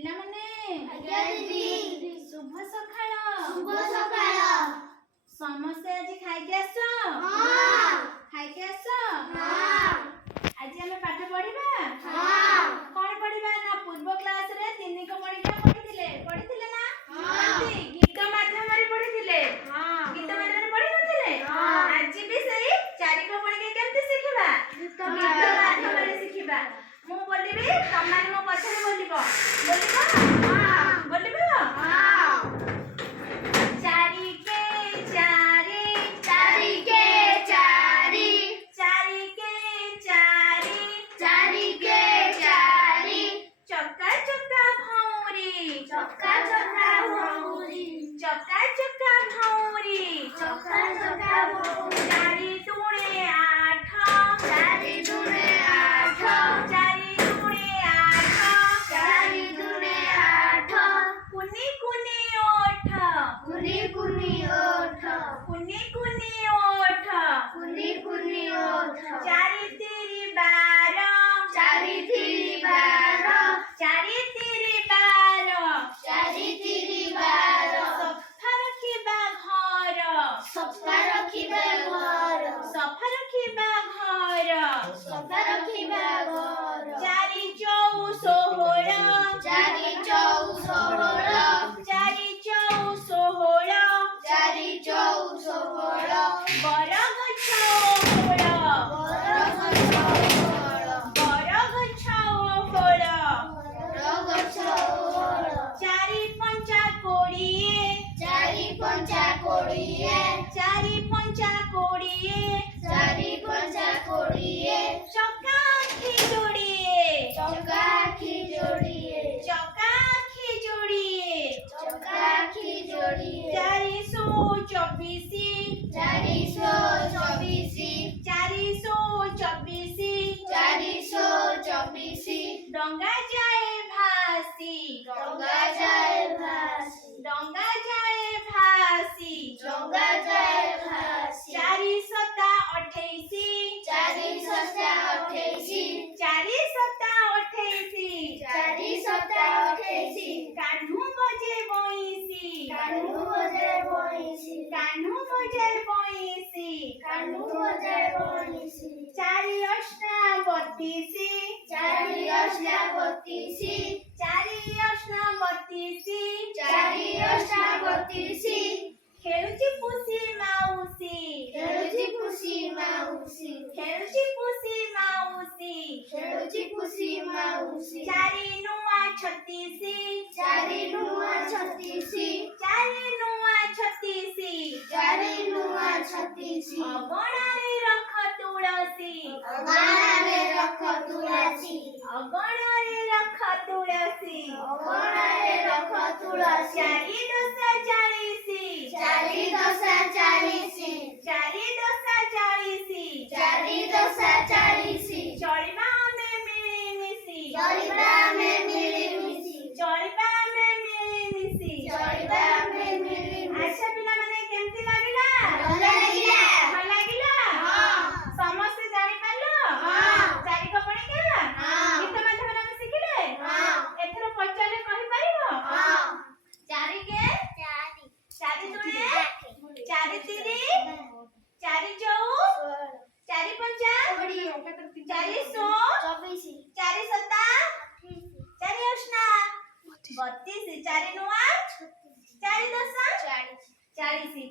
ପିଲାମାନେ ଆଜ୍ଞା ଦିଦି ଶୁଭ ସକାଳ। ଶୁଭ ସକାଳ। ସମସ୍ତେ ଆଜି ଖାଇକି ଆସ। ହଁ ଖାଇକି ଆସ। ହଁ ଆଜି ଆମେ ପାଠ ପଢିବା। ହଁ କଣ ପଢିବା ନା ପୂର୍ବ କ୍ଲାସ ରେ ତିନିକ ପରୀକ୍ଷା ପଢିଥିଲେ ନା? ହଁ ଗୀତ ମାଧ୍ୟମରେ ପଢିଥିଲେ। ହଁ ଗୀତ ମାଧ୍ୟମରେ ପଢି ନଥିଲେ? ହଁ ଆଜି ବି ସେଇ ଚାରିକ ପରୀକ୍ଷା କେମିତି ଶିଖିବା? ଗୀତ ଗୀତ ମାଧ୍ୟମରେ ଶିଖିବା। ମୁଁ ବୋଲିବି ତମମାନେ ମୋ ପଛରେ ବୋଲିବ। ବୋଲିବ? ବୋଲିବ? ଚାରିକେ ଚାରି ଚାରିକେ ଚାରି ଚାରିକେ ଚାରି ଚାରିକେ ଚାରି ଚକା ଚକା ଭଉଁରୀ ଚକା ଚକା ଭଉଁରୀ ଚକା ଚକା ଭଉଁରୀ ଚକା ଚକା ଭଉଁରୀ ଚାରି ଦୁणे ଆଠ ଚାରି ଦୁणे ଆଠ ଚାରି ଦୁणे ଆଠ ଚାରି ଦୁणे ଆଠ କୁନି କୁନି ଓଠ କୁନି କୁନି ଓଠ କୁନି କୁନି ଓଠ କୁନି କୁନି ଓଠ ଚାରି ତିରି ବାର ଚାରି ତିରି ବାର ଚାରି ତିରି ବାର ଚାରି ତିରି ବାର ସଫା ରଖିବା ଘର ସଫା ରଖିବା ଘର ସଫା ରଖିବା ଘର ସଫା ରଖିବା ଘର ଚାରି ଚଉ ଷୋହଳ ଚାରି ଚଉ ଷୋହଳ ଚାରି ଚଉ ଷୋହଳ ଚାରି ଚଉ ଷୋହଳ ବରଗଛ ଓହଳ ବରଗଛ ଓହଳ ବରଗଛ ଓହଳ ବରଗଛ ଓହଳ ଚାରି ପଞ୍ଚା କୋଡ଼ିଏ ଚାରି ପଞ୍ଚା କୋଡ଼ିଏ ଚାରି ପଞ୍ଚା କୋଡ଼ିଏ ଚାରି ପଞ୍ଚା କୋଡ଼ିଏ ଚକା ଆଖି ଯୋଡ଼ିଏ ଚକା ଆଖି ଯୋଡ଼ିଏ ଚକା ଆଖି ଯୋଡ଼ିଏ ଚକା ଆଖି ଯୋଡ଼ିଏ ଚାରିଶହ ଚବିଶି ଚାରିଶହ ଚବିଶି ଚାରିଶହ ଚବିଶି ଚାରିଶହ ଚବିଶି ଡଙ୍ଗା ଯାଏ ଭାସି ଡଙ୍ଗା ଯାଏ ଭାସି ଡଙ୍ଗା ଯାଏ ଭାସି ଡଙ୍ଗା ଯାଏ ଭାସି ଚାରି ସତା ଅଠେଇଶି ଚାରି ସତା ଅଠେଇଶି ଚାରି ସତା ଅଠେଇଶି ଚାରି ସତା ଅଠେଇଶି କାହ୍ନୁ ବଜେ ବଇଁଶି କାହ୍ନୁ ବଜାଏ ବଇଁଶି କାହ୍ନୁ ବଜେ ବଇଁଶି କାହ୍ନୁ ବଜାଏ ବଇଁଶି ଚାରି ଅଷ୍ଟା ବତିଶି ଚାରି ଅଷ୍ଟା ବତିଶି ଚାରି ଅଷ୍ଟା ବତିଶି ଚାରି ଅଷ୍ଟା ବତିଶି ଖେଳୁଛି ପୁଷି ମାଉସୀ ଖେଳୁଛି ପୁଷି ମାଉସୀ ଖେଳୁଛି ପୁଷି ମାଉସୀ ଖେଳୁଛି ପୁଷି ମାଉସୀ ଚାରି ନୂଆ ଛତିଶି ଚାରି ନୂଆ ଛତିଶି ଚାରି ନୂଆ ଛତିଶି ଚାରି ନୂଆ ଛତିଶି ଅଗଣାରେ ରଖ ତୁଳସୀ ଅଗଣାରେ ରଖ ତୁଳସୀ ଅଗଣାରେ ରଖ ତୁଳସୀ ଅଗଣାରେ ରଖ ତୁଳସୀ ଚାରି ଦଶ ଚାଳିଶି ଚାରି ଦଶା ଚାଳିଶି ଚାରି ଦଶ ଚାଳିଶି ଚାରି ଦଶା ଚାଳିଶି ଚଳିବା ଆମେ ମିଳିମିଶି ଚଳିବା ଆମେ ମିଳିମିଶି ଚଳିବା ଆମେ ମିଳିମିଶି ଚଳିବା ଆମେ ମିଳିମିଶି ଆଚ୍ଛା ପିଲାମାନେ କେମିତି ଲାଗିଲା? ଭଲ ଲାଗିଲା ଭଲ ଲାଗିଲା? ହଁ ସମସ୍ତେ ଜାଣିପାରିଲ? ହଁ ଚାରିକ ପରୀକ୍ଷା ହଁ ଗୀତ ମାଧ୍ୟମରେ ଆମେ ଶିଖିଲେ? ହଁ ଏଥର ପଚାରିଲେ କହିପାରିବ? ହଁ ଚାରିକେ ଚାରି ଚାରି ଦୁणे ଚାରି ତିରି ଚାରି ଚଉ ଚାରି ପଞ୍ଚା ଚାରି ଷୋଳ ଚବିଶି ଚାରି ସତା ଚାରି ଅଷ୍ଟା ବତିଶି ଚାରି ନୂଆ ଚାରି ଦଶ ଚାଳିଶି ଚାଳିଶି